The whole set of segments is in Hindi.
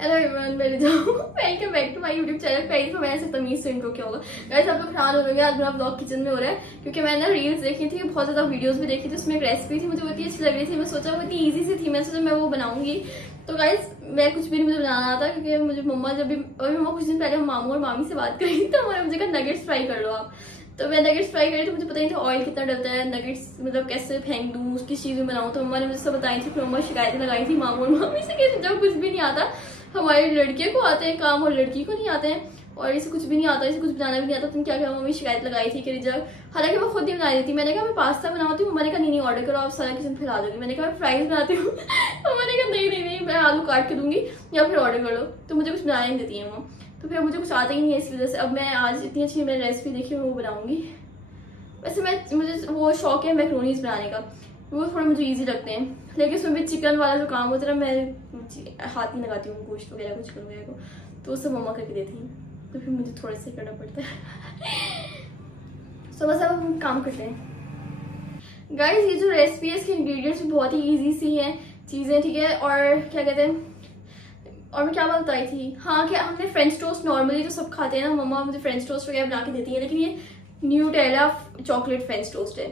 Hello everyone, welcome back to my YouTube channel. पहले तो मैंने से तमीज से इनको क्या होगा गाइस, आप लोग हैरान हो गए। आज मेरा ब्लॉग किचन में हो रहा है क्योंकि मैंने रील्स देखी थी, बहुत ज्यादा वीडियोस भी देखी थी। उसमें एक रेसिपी थी, मुझे बहुत ही अच्छी लग रही थी। मैं सोचा वो इतनी ईजी सी थी, मैं सोचा मैं वो बनाऊंगी। तो गाइस मैं कुछ भी नहीं मुझे बनाना आता क्योंकि मुझे मम्मा मम्मा कुछ दिन पहले मामू और मामी से बात करी तो उन्होंने मुझे कहा नगेट्स फ्राई कर लो आप। तो मैं नगेट्स फ्राई करी तो मुझे पता नहीं था ऑयल कितना डलता है, नगेट्स मतलब कैसे फेंक दूँ, उसकी चीज में बनाऊँ। तो मम्मा ने मुझे सब बताई थी। फिर मम्मा शिकायतें लगाई थी मामू और मामी से कि जब कुछ भी नहीं आता, हमारी लड़के को आते हैं काम और लड़की को नहीं आते हैं, और इसे कुछ भी नहीं आता, इसे कुछ बनाना भी नहीं आता। तुम क्या क्या मम्मी शिकायत लगाई थी कि जब हालांकि मैं खुद ही बना रही थी। मैंने कहा मैं पास्ता बनाती हूँ, मैंने कहा नहीं ऑर्डर करो, आप सारा किचन फैला दोगी। मैंने कहा मैं फ्राइज बनाती हूँ तो मैंने कहा नहीं मैं आलू काट के दूंगी या फिर ऑर्डर कर लो। तो मुझे कुछ बनाने नहीं देती है वो, तो फिर मुझे कुछ आता ही नहीं है। इस वजह से अब मैं आज इतनी अच्छी मैंने रेसिपी देखी वो बनाऊंगी। वैसे मुझे वो शौक है मैक्रोनीज बनाने का, वो थोड़े मुझे इजी लगते हैं। लेकिन उसमें भी चिकन वाला जो काम होता है ना, मैं हाथ नहीं लगाती हूँ, गोश्त वगैरह कुछ कर वगैरह को, तो उससे मम्मा करके देती हैं। तो फिर मुझे थोड़ा सा करना पड़ता है तो बस अब हम काम करते हैं। गाइस ये जो रेसिपी है इसके इंग्रेडिएंट्स बहुत ही इजी सी हैं चीज़ें, ठीक है। और क्या कहते हैं, और मैं क्या बात बताई थी, हाँ क्या हमने फ्रेंच टोस्ट नॉर्मली जो सब खाते हैं ना, मम्मा मुझे फ्रेंच टोस्ट वगैरह बना के देती है, लेकिन ये न्यूटेला चॉकलेट फ्रेंच टोस्ट है।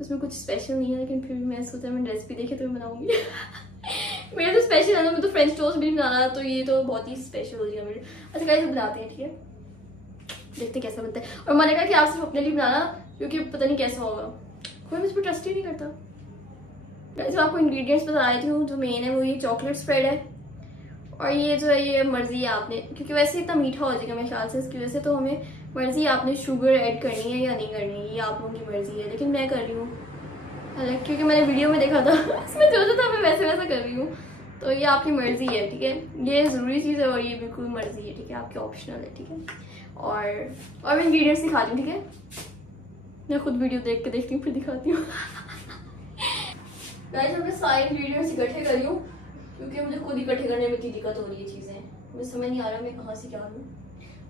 उसमें कुछ स्पेशल नहीं है, लेकिन फिर भी मैं सोचा मैंने रेसिपी देखी तो मैं बनाऊंगी मेरा तो स्पेशल है ना, मैं तो फ्रेंच टोस्ट भी बनाना, तो ये तो बहुत ही स्पेशल हो जाएगा मेरे। अच्छा गाइस बनाते हैं, ठीक है, देखते कैसा बनता है। और मैंने कहा कि आप सिर्फ अपने लिए बनाना क्योंकि पता नहीं कैसा होगा, कोई मुझ पर ट्रस्ट ही नहीं करता। गाइस आपको इंग्रेडिएंट्स बता रही थी, जो मेन है वो ये चॉकलेट स्प्रेड है, और ये जो है ये मर्जी है आपने, क्योंकि वैसे इतना मीठा हो जाएगा मेरे ख्याल से इसकी वजह से, तो हमें मर्जी आपने शुगर ऐड करनी है या नहीं करनी है, ये आप लोगों की मर्जी है। लेकिन मैं कर रही हूँ क्योंकि मैंने वीडियो में देखा था इसमें जो था मैं वैसे वैसा कर रही हूँ, तो ये आपकी मर्जी है, ठीक है। ये जरूरी चीज़ है और ये बिल्कुल मर्जी है, ठीक है, आपके ऑप्शनल है, ठीक है। और मैं इंग्रेडिएंट्स दिखाती हूँ, ठीक है। मैं खुद वीडियो देख के देखती हूँ फिर दिखाती हूँ गाइस मैं सारे इंग्रेडिएंट्स इकट्ठे कर रही हूँ क्योंकि मुझे खुद इकट्ठे करने में इतनी दिक्कत हो रही है चीज़ें, मुझे समझ नहीं आ रहा मैं कहाँ से क्या लूँ।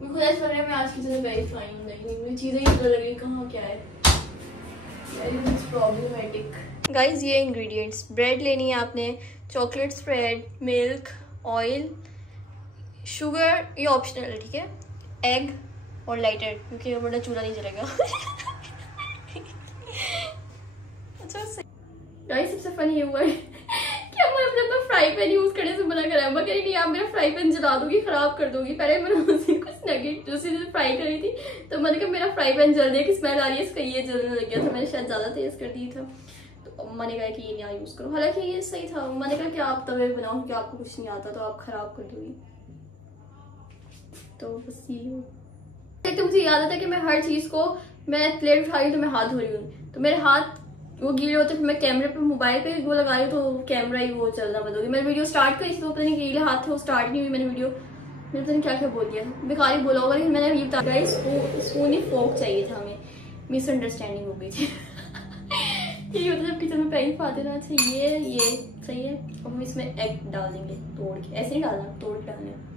मुझे खुद ऐसा लग रहा है मैं आज की जगह वेरीफाई हूँ, नहीं मुझे चीज़ें ही पता लग रही कहाँ क्या है, प्रॉब्लमेटिक। गाइज ये इंग्रेडिएंट्स, ब्रेड लेनी है आपने, chocolate spread, milk, oil, sugar ये ऑप्शनल है, ठीक है, एग और लाइटर क्योंकि वरना चूल्हा नहीं जलेगा अच्छा गाइस सबसे फनी ये हुआ है कि मैं अपना फ्राई पैन यूज करने से मना कराया, मैं कह रही नहीं आप मेरा फ्राई पैन जला दोगी, खराब कर दोगी। पहले मैंने उसी कुछ नगेट जो फ्राई करी थी, तो मैंने कहा मेरा फ्राई पैन जल रही है, स्मेल आ रही है इसका, ये जलने लग गया था, मैंने शायद ज्यादा तेज कर दिया था। तो मैंने कहा कि ये ना यूज करो, हालांकि ये सही था। मैंने कहा कि आप तवे बनाओ क्योंकि आपको कुछ नहीं आता तो आप खराब कर दोगी, तो बस ये। तो मुझे याद आता है कि मैं हर चीज को, मैं प्लेट उठा रही हूँ तो मैं हाथ धो रही हूँ, तो मेरे हाथ वो गीले होते, फिर मैं कैमरे पे मोबाइल पे वो लगा रही हूँ तो कैमरा ही वो चलना बंद हो गया। मैंने वीडियो स्टार्ट करी थी तो पता नहीं गीले हाथ थे वो स्टार्ट नहीं हुई, मैंने वीडियो मैंने पता नहीं क्या क्या बोल दिया, बेकार ही बोला होगा, लेकिन मैंने ये बता गाइस स्पून ही फोक चाहिए था, हमें मिसअंडरस्टैंडिंग हो गई थी यही होता है जब किचन में पैन पाते ना। अच्छा ये सही है। अब हम इसमें एग डाल देंगे तोड़ के, ऐसे ही डालना, तोड़ के डालना।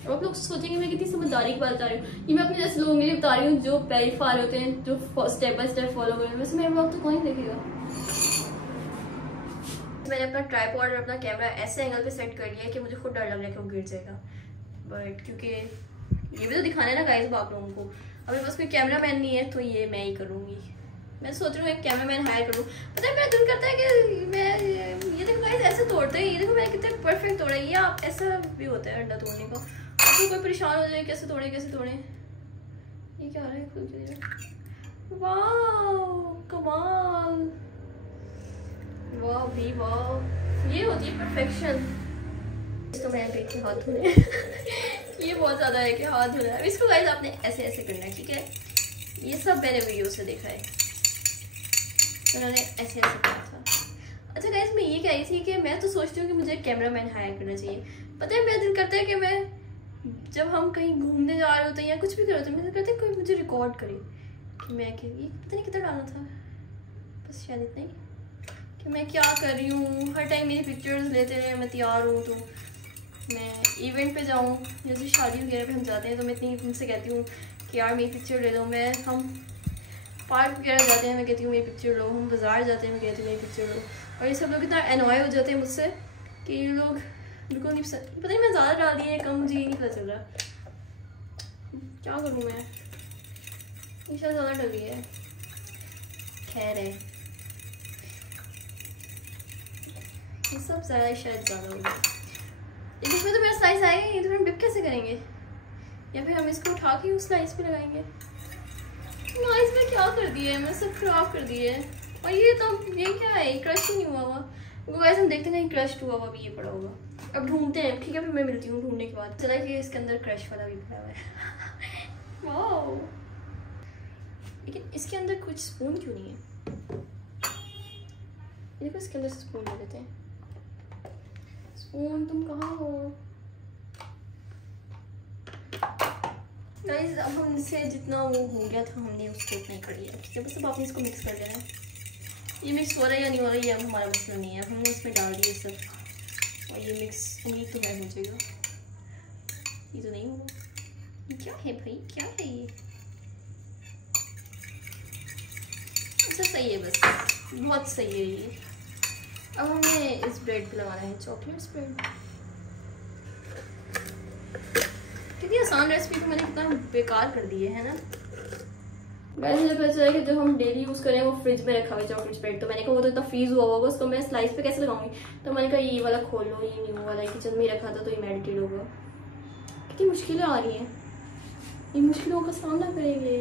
अब आप लोग सोचेंगे मैं कितनी समझदारी की बात बता रही हूँ, ये मैं अपने जैसे लोगों के लिए बता रही हूँ जो पहली फार होते हैं, जो स्टेप बाय स्टेप फॉलो करें। वैसे मेरे ब्लॉग तो कौन ही देखेगा। मैंने अपना ट्राइपॉड और अपना कैमरा ऐसे एंगल पे सेट कर लिया कि मुझे खुद डर लग रहा है कि वो गिर जाएगा, बट क्योंकि ये भी तो दिखाना है ना गाइस आप लोगों को। अभी बस कोई कैमरा मैन नहीं है तो ये मैं ही करूँगी। मैं सोच रही हूँ एक कैमरा मैन हायर करूँ। पता है मेरा दिल करता है कि मैं ये देखो गाइस ऐसे तोड़ते हैं, ये देखो मैंने कितने परफेक्ट तोड़ा है। ये आप ऐसा भी होता है अंडा तोड़ने का, तो कोई परेशान हो जाए कैसे तोड़े। ये क्या हो रहा है खुद, वाह कमाल, वाह भी वाह, ये होती है परफेक्शन। इसको मैं पेट के हाथ धोने ये बहुत ज्यादा है कि हाथ धोना है। इसको गाइस आपने ऐसे ऐसे करना है, ठीक है। ये सब मैंने वीडियो से देखा है, उन्होंने ऐसे ऐसे करा था। अच्छा गाइस मैं ये कह रही थी कि मैं तो सोचती हूँ कि मुझे कैमरा मैन हायर करना चाहिए। पता है मेरा दिल करता है कि मैं जब हम कहीं घूमने जा रहे होते हैं या कुछ भी कर रहे होते हैं, मैं कहते हैं कोई मुझे रिकॉर्ड करे कि मैं ये पता नहीं कितना डालना था, बस शायद इतना ही, कि मैं क्या कर रही हूँ। हर टाइम मेरी पिक्चर्स लेते रहे, मैं तैयार हूँ तो मैं इवेंट पे जाऊँ, जैसे शादी वगैरह पे हम जाते हैं तो मैं इतनी उनसे कहती हूँ कि यार मेरी पिक्चर ले लो। हम पार्क वगैरह जाते हैं मैं कहती हूँ मेरी पिक्चर लो, हम बाज़ार जाते हैं मैं कहती हूँ मेरी पिक्चर लो। और ये सब लोग इतना एनॉय हो जाते हैं मुझसे कि ये लोग बिल्कुल नहीं पसंद। पता नहीं मैं ज़्यादा डाल दी है कम, मुझे ये नहीं पता चल रहा क्या करूँ मैं। ये शायद ज़्यादा डल गई है, खैर है ये सब ज़्यादा शायद ज़्यादा हो गया। लेकिन इसमें तो मेरा स्लाइस आएगा ही, तो हम डिप कैसे करेंगे, या फिर हम इसको उठा के उस स्लाइस पे लगाएंगे। ना इसमें क्या कर दिया है, मैं सब खराब कर दिए है। और ये तो ये क्या है, क्रश ही नहीं हुआ हुआ। वैसे हम देखते नहीं क्रश हुआ हुआ भी ये पड़ा होगा। अब ढूंढते हैं, ठीक है फिर मैं मिलती हूँ ढूंढने के बाद। चला कि इसके अंदर क्रश वाला भी पड़ा हुआ है। वाओ, लेकिन इसके अंदर कुछ स्पून क्यों नहीं है। देखो इसके अंदर से स्पून ले लेते हैं। स्पून तुम कहाँ हो गाइस। अब हमसे जितना वो हो गया था हमने उसको उतना ही कर लिया, ठीक है। बस अब आपने इसको मिक्स कर देना है। ये मिक्स हो रहा है या नहीं हो रहा है ये अब हमारा मसला नहीं है, हमने इसमें डाल दिया सब। और ये मिक्स उम्मीद तो है हो जाएगा, ये तो नहीं होगा। ये क्या है भाई, क्या है ये। अच्छा सही है, बस बहुत सही है ये। अब हमें इस ब्रेड पे लगाना है चॉकलेट स्प्रेड। कितनी आसान रेसिपी को मैंने कितना बेकार कर दी है ना। वैसे मुझे पता चला कि जो हम डेली यूज़ करें वो फ्रिज में रखा हुआ है चॉकलेट स्प्रेड, तो मैंने कहा वो तो इतना फ्रीज हुआ होगा, उसको मैं स्लाइस पे कैसे लगाऊंगी। तो मैंने कहा ये वाला खोल लो, ये न्यू वाला किचन में रखा था तो ये मेडिटेट होगा। कितनी मुश्किलें आ रही हैं, ये मुश्किलों का सामना करेंगे।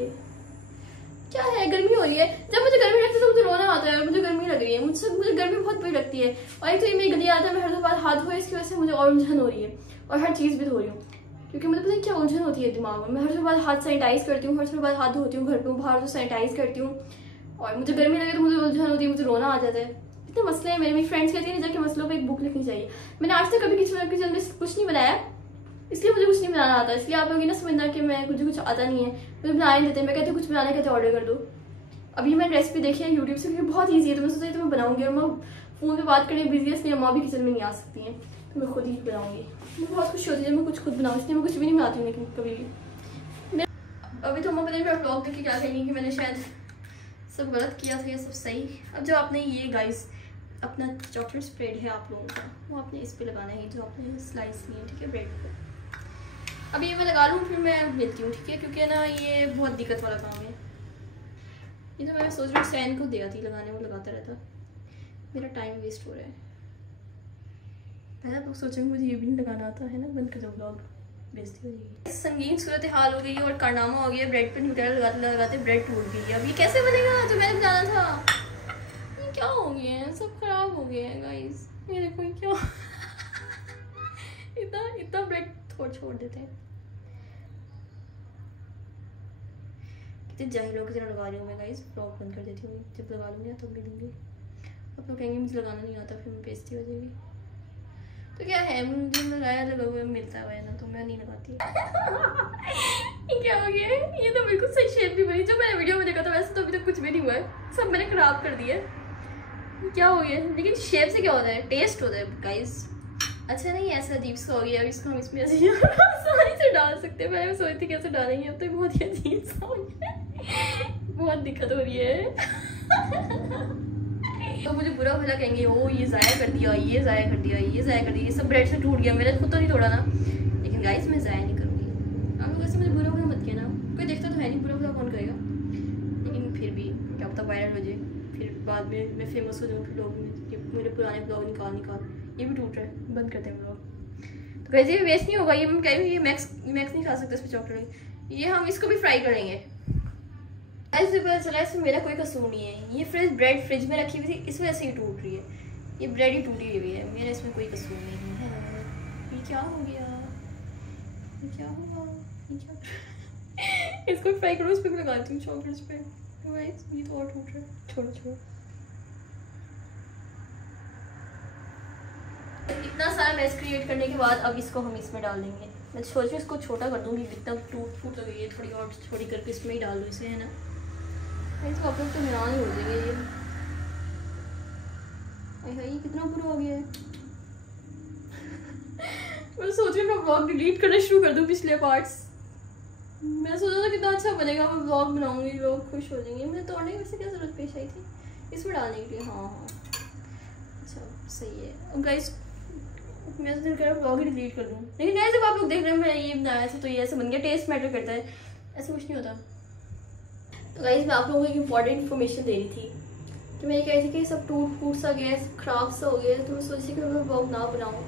क्या है, गर्मी हो रही है। जब मुझे गर्मी लगती है तो मुझे रोना आता है, मुझे गर्मी लग रही है। मुझे गर्मी बहुत बुरी लगती है। और एक तो ये मेरी गली आता है, मैं हर दफा हाथ धोए, इसकी वजह से मुझे और उलझन हो रही है। और हर चीज़ भी धो रही हूँ क्योंकि मुझे पता नहीं क्या उलझन होती है दिमाग में। मैं हर समय हाथ सैनिटाइज करती हूँ, हर समय बाद हाथ धोती हूँ, घर पे बाहर तो सैनिटाइज करती हूँ। और मुझे गर्मी लगे तो मुझे उलझन होती है, मुझे रोना आ जाता है। इतने मसले हैं मेरी फ्रेंड्स कहती है जाके मसलों पे एक बुक लिखनी चाहिए। मैंने आज तक कभी किचन में कुछ नहीं बनाया, इसलिए मुझे कुछ नहीं बनाना आता। इसलिए आप लोग ये ना समझना कि मैं मुझे कुछ आता नहीं है, मुझे बना नहीं देते। मैं कहती हूँ कुछ बनाने कहते ऑर्डर कर दो। अभी मैंने रेसिपी देखी है यूट्यूब से क्योंकि बहुत ईजी है, तो मैं सोचा तो मैं बनाऊंगी। और मैं फ़ोन पे बात करने बिजी है, इसलिए अम्मा भी किचन में नहीं आ सकती हैं, तो मैं खुद ही बनाऊंगी। मैं बहुत खुश होती है मैं कुछ खुद बनाऊँ, इसलिए मैं कुछ भी नहीं बनाती हूँ। लेकिन कभी भी अभी तो अम्मा पता नहीं मेरा ब्लॉग देख के क्या कहेंगी कि मैंने शायद सब गलत किया था या सब सही। अब जो आपने ये गाइस अपना चॉकलेट स्प्रेड है आप लोगों का, वो आपने इस पे लगाना है जो आपने स्लाइस ली है, ठीक है, ब्रेड पे। अब ये मैं लगा लूँ फिर मैं मिलती हूँ, ठीक है, क्योंकि ना ये बहुत दिक्कत वाला काम है। ये तो मैं सोच रही हूँ सैन को दे आती लगाने, वो लगाता रहता, मेरा टाइम वेस्ट हो रहा है। पहले आप लोग सोचेंगे मुझे ये भी नहीं लगाना आता है ना, बंद कर दो ब्लॉग, बेइज्जती हो जाएगी। संगीन सूरत हाल हो गई और कारनामा हो गया, ब्रेड पे न्यूटेला लगाते लगाते ब्रेड टूट गई। अब ये कैसे बनेगा जो मैंने बनाना था। ये क्या हो गया है, सब खराब हो गया है गाइस। ये देखो ये क्या इतना ब्रेड छोड़ देते हैं। कितने जाहिलों की तरह लगा रही हूँ मैं गाइस। ब्लॉग बंद कर देती हूँ, जब लगा लूँगी तब मिलूंगी। आप लोग कहेंगे मुझे लगाना नहीं आता, फिर मैं बेइज्जती हो जाएगी। तो क्या है, मुझे लगाया लगा हुआ मिलता हुआ है ना, तो मैं नहीं लगाती। ये क्या हो गया है, ये तो बिल्कुल सही शेप भी बनी जो मैंने वीडियो में देखा था। वैसे तो अभी तक कुछ भी नहीं हुआ है, सब मैंने खराब कर दिया है। क्या हो गया, लेकिन शेप से क्या होता है, टेस्ट होता है गाइस। अच्छा नहीं ऐसा अजीब सा हो गया, इसको हम इसमें ऐसे आसानी से डाल सकते हैं। मैं सोचती कैसे डालेंगे, अब तो बहुत ही अजीब सा हो गया, बहुत दिक्कत हो रही है। तो मुझे बुरा भला कहेंगे ओ ये ज़ाया कर दिया, ये ज़ाया कर दिया, ये ज़ाया कर दिया, ये सब ब्रेड से टूट गया। मेरा खुद तो नहीं तोड़ा ना, लेकिन गाइस मैं ज़ाया नहीं करूँगी। आप लोग ऐसे मुझे बुरा भला मत कहना, कोई देखता तो है नहीं, बुरा भला कौन करेगा। लेकिन फिर भी क्या पता वायरल हो जाए, फिर बाद में मैं फेमस हो जाऊँ, फिर लोग मेरे पुराने ब्लॉग निकाल ये भी टूट रहा है, बंद करते हैं ब्लॉग। तो वैसे ये वेस्ट नहीं होगा, ये मैं कह रही हूँ ये मैक्स नहीं खा सकते इसमें चॉकलेट, ये हम इसको भी फ्राई करेंगे। ऐसे पता चला इसमें मेरा कोई कसूर नहीं है। ये ब्रेड फ्रिज में रखी हुई थी, इस वजह से ही टूट रही है। ये ब्रेड ही टूटी हुई है, मेरा इसमें कोई कसूर नहीं है। ये क्या हो गया, ये क्या हुआ, ये क्या इसको फ्राई करो, उस पर भी लगाती हूँ चॉकलेट्स पे। ये तो और टूट रहा है, छोड़ो। इतना सारा मेस क्रिएट करने के बाद अब इसको हम इसमें डाल देंगे। मैं सोच रही हूँ इसको छोटा कर दूँगी, इतना टूट फूट लगी है, थोड़ी और छोटी करके इसमें ही डाल दूँ इसे, है ना। नहीं तो आप लोग तो हैरान ही हो जाएंगे। ये कितना बुरा हो गया है। मैं सोच रही हूँ मैं ब्लॉग डिलीट करना शुरू कर दूँ पिछले पार्ट्स। मैं सोचा था कितना अच्छा बनेगा, मैं ब्लॉग बनाऊंगी, लोग खुश हो जाएंगे। मुझे तोड़ने की वैसे क्या ज़रूरत पेश आई थी इसमें डालने के लिए। हाँ अच्छा सही है। गाइस मैं तो दिल कर रहा है व्लॉग ही डिलीट कर दूँ, लेकिन गाइस जब आप लोग देख रहे हैं मैं ये बनाया था तो ये ऐसे बन गया। टेस्ट मैटर करता है, ऐसा कुछ नहीं होता। तो गाइस मैं आप लोगों को एक इम्पॉर्टेंट इन्फॉर्मेशन दे रही थी कि मैं ये कह रही थी कि सब टूट सा गया, खराब सा हो गया, तो मैं सोची कि मैं व्लॉग ना बनाऊँ,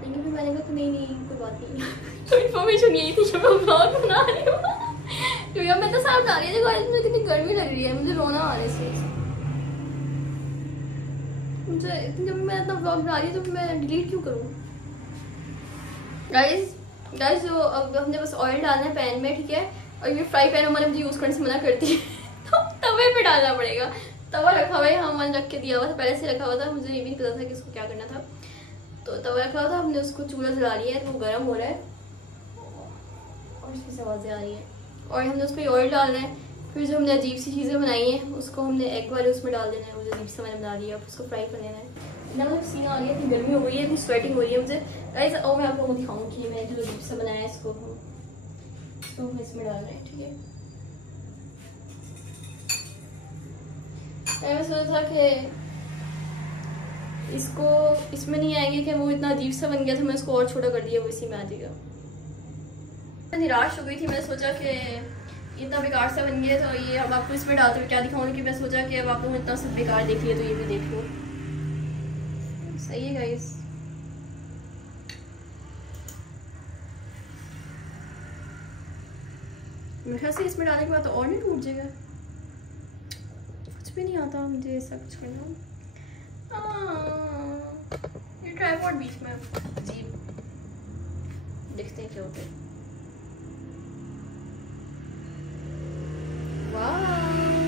लेकिन फिर मैंने कहा कि नहीं कोई बात नहीं। तो इन्फॉर्मेशन यही थी कि मैं व्लॉग बना रही हूँ क्योंकि अब मैं तो साफ जा रही है कॉलेज में, कितनी गर्मी लग रही है, मुझे रोना आ रहा है इसमें। मुझे जब मैं इतना व्लॉग बना रही हूँ तो मैं डिलीट क्यों करूँ। गाइस जो अब हमने बस ऑयल डालना है पैन में, ठीक है, और ये फ्राई पैन हमारे मुझे यूज करने से मना करती है तो तवे पे डालना पड़ेगा। तवा रखा हुआ है, हमने रख के दिया हुआ था, पहले से रखा हुआ था, मुझे ये भी नहीं पता था कि इसको क्या करना था। तो तवा रखा हुआ था, हमने उसको चूल्हा जला लिया है, तो वो गर्म हो रहा है और इसकी से आवाज़ें आ रही हैं, और हमने उस पर ऑयल डालना है। फिर जो हमने अजीब सी चीज़ें बनाई हैं उसको हमने एग वाले उसमें डाल देना है, मुझे अजीब सा मैंने बना लिया, उसको फ्राई कर लेना है। इतना मतलब सीना आ गया, इतनी गर्मी हो गई है, इतनी स्वेटिंग हो रही है मुझे। गाइस और मैं आप लोगों को दिखाऊंगी मैं जो अजीब सा बनाया है इसको हम इसमें डाल रहे हैं, ठीक है। मैं सोचा था कि इसको इसमें नहीं आएंगे कि वो इतना अजीब सा बन गया था, मैं इसको और छोटा कर दिया, वो इसी में आ जाएगा। मैं निराश हो गई थी, मैंने सोचा कि इतना बेकार सा बन गया तो ये अब आपको इसमें डालते हुए क्या दिखाऊंगी, कि मैं सोचा कि अब आप लोग इतना सब बेकार देख लिया तो ये भी देख लो। सही है गाइस। मीठा से इसमें डालने के बाद तो और नहीं टूट जाएगा, कुछ भी नहीं आता मुझे ऐसा कुछ करना। ये ट्राइपॉड बीच में अजीब, देखते हैं क्या होता है। वाह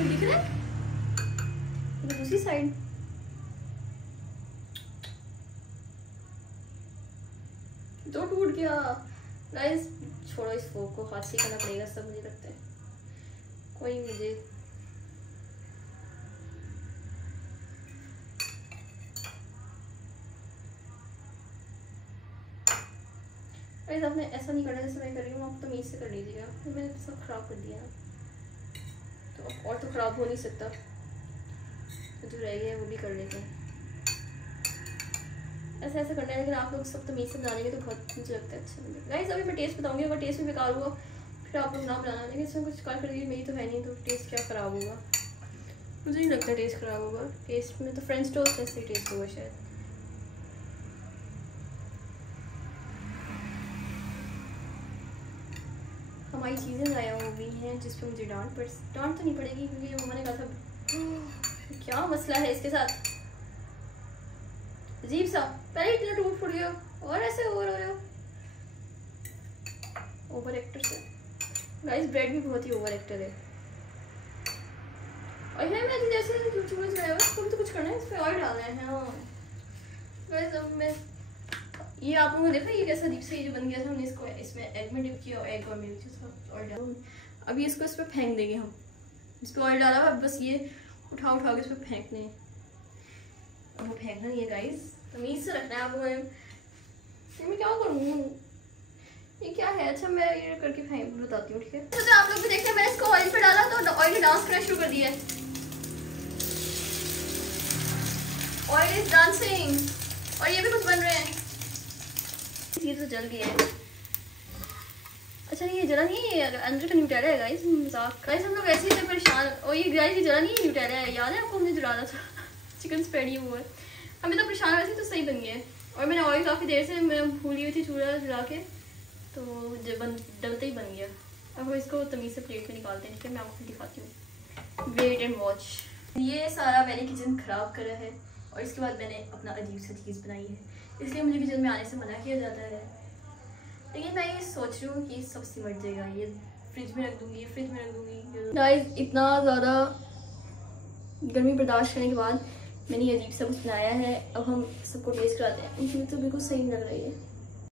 दिख रहा है दूसरी साइड। तो टूट गया गाइस, छोड़ो इस फोक को, हाथ से करना पड़ेगा सब, मुझे लगता है। कोई मुझे गाइस आपने ऐसा नहीं करना जैसे मैं कर रही हूँ, आप तमीज से कर लीजिएगा। तो मैंने सब खराब कर दिया, तो अब और तो खराब हो नहीं सकता, तो जो रह गया वो भी कर लेते हैं। ऐसा करना है, लेकिन आप लोग सब तमीज से बना लेंगे तो बहुत मुझे लगता है अच्छा लगेगा। गाइस अभी मैं टेस्ट बताऊंगी, अगर टेस्ट में बेकार हुआ फिर आप लोग ना बनाना, लेकिन इसमें कुछ कार करेगी मेरी तो है नहीं, तो टेस्ट क्या ख़राब होगा, मुझे नहीं लगता टेस्ट ख़राब होगा। टेस्ट में तो फ्रेंच टोस्ट ऐसे ही टेस्ट होगा शायद। हमारी चीज़ें ज़ाया हो गई हैं जिस पर मुझे डांट तो नहीं पड़ेगी, क्योंकि मम्मा ने कहा था क्या मसला है इसके साथ, अजीब सा, पहले इतना टूट फूट गया और ऐसे ओवर हो रहे हो, ओवर एक्टर से। गाइस ब्रेड भी बहुत ही ओवर एक्टर है। और है मैं जैसे चूल्हा जलाया हुआ, तुम तो कुछ करना है, इस पे ऑयल डालना है। हाँ गाइस अब मैं ये आप लोगों ने देखा ये कैसा अजीब से ये जो बन गया था, हमने इसको इसमें एग में डिप किया और एग और मिर्च था ऑयल डाला। अभी इसको इस पर फेंक देंगे हम, इस पर ऑयल डाला हुआ, बस ये उठा के इस पर फेंकने, वो फेंकना नहीं है गाइस, तमीज से रखना है आपको। मैं क्या करूँ, ये क्या है। अच्छा मैं ये करके बताती हूँ, ठीक है। तो आप लोग भी देखते हैं, मैंने इसको ऑयल पे डाला तो ऑयल डांस करना शुरू कर दिया है। ऑयल इज डांसिंग, और ये भी कुछ बन रहे हैं। ये तो जल गया है। अच्छा ये जला नहीं है, अंदर का न्यूटेला है गाइस, मजाक। गाइस हम लोग ऐसे ही थे परेशान, और ये गाइस ये जला नहीं है, न्यूटेला है, याद है आपको, हमने जलाना था चिकन स्प्रेड हुआ है। हमें तो परेशान वैसे तो सही बन गया है, और मैंने ऑयल काफ़ी देर से मैं भूली हुई थी चूल्हा जला के, तो जब डलते ही बन गया। अब हम इसको तमीज़ से प्लेट में निकालते हैं, ठीक है, मैं आपको दिखाती हूँ। Wait and watch. ये सारा मैंने किचन ख़राब करा है, और इसके बाद मैंने अपना अजीब सा चीज़ बनाई है, इसलिए मुझे किचन में आने से मना किया जाता है। लेकिन मैं ये सोच रही हूँ कि सब सिमट जाएगा, ये फ्रिज में रख दूँगी, फ्रिज में रख दूँगी। गाइस इतना ज़्यादा गर्मी बर्दाश्त करने के बाद मैंने ये अजीब सा कुछ बनाया है, अब हम सबको टेस्ट कराते हैं। मुझे तो बिल्कुल सही नहीं लग रही है।